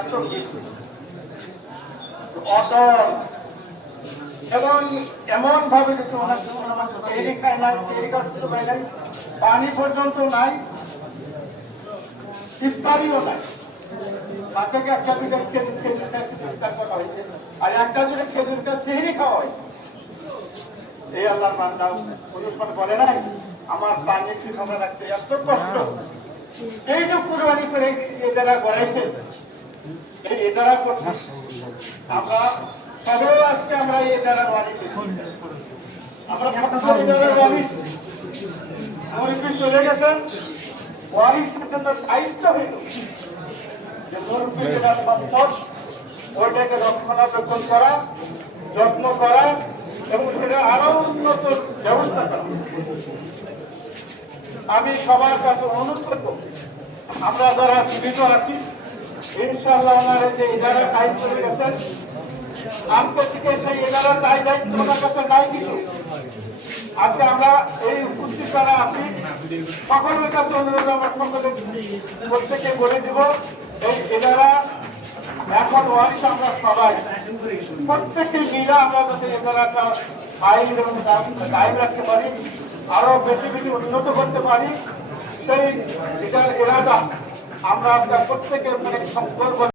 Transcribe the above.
এত অটল এবং এমন ভাবে খায় নাই, পানি পর্যন্ত নাই, ইফতারিও নাই। বাচ্চাকে একটা দুটো খেজুর করা হয়েছে, আর একটা দুটো খেজুরটা সেহরি খাওয়া হয়। এই আল্লাহর বান্দা বলে নাই আমার পানির ঠিকানা রাখতে এত কষ্ট। এই যে কুরবানি করে এটারা গড়াইছে, এই এটারা করছে, আমরা সবাই আজকে আমরা এই দ্বারা ওয়ারিশ আমরা ওয়ারিশ আমার একটু চলে গেছেন। ওয়ারিশের জন্য দায়িত্ব হইল যে মুরব্বী যেটা সম্পদ ওইটাকে রক্ষণাবেক্ষণ করা, যত্ন করা এবং সেটা আরো উন্নত ব্যবস্থা করা। আমি সবার কাছে অনুরোধ করব, আমরা যারা জীবিত আছি ইনশাআল্লাহ ওনারা যে যারা কাজ করে গেছেন থেকে সেই এগারো তাই দায়িত্ব ওনার কাছে নাই কিছু। আজকে আমরা এই উপস্থিত যারা আছি সকলের কাছে অনুরোধ আমার সকলের প্রত্যেকে বলে দিব, এই এগারা এখন ওয়ারিশ আমরা সবাই প্রত্যেকে মিলে আমরা যাতে এগারাটা আইন এবং দায়ী রাখতে পারি, আরো বেশি বেশি উন্নত করতে পারি, সেই এরাটা আমরা প্রত্যেকে মানে সম্পর্ক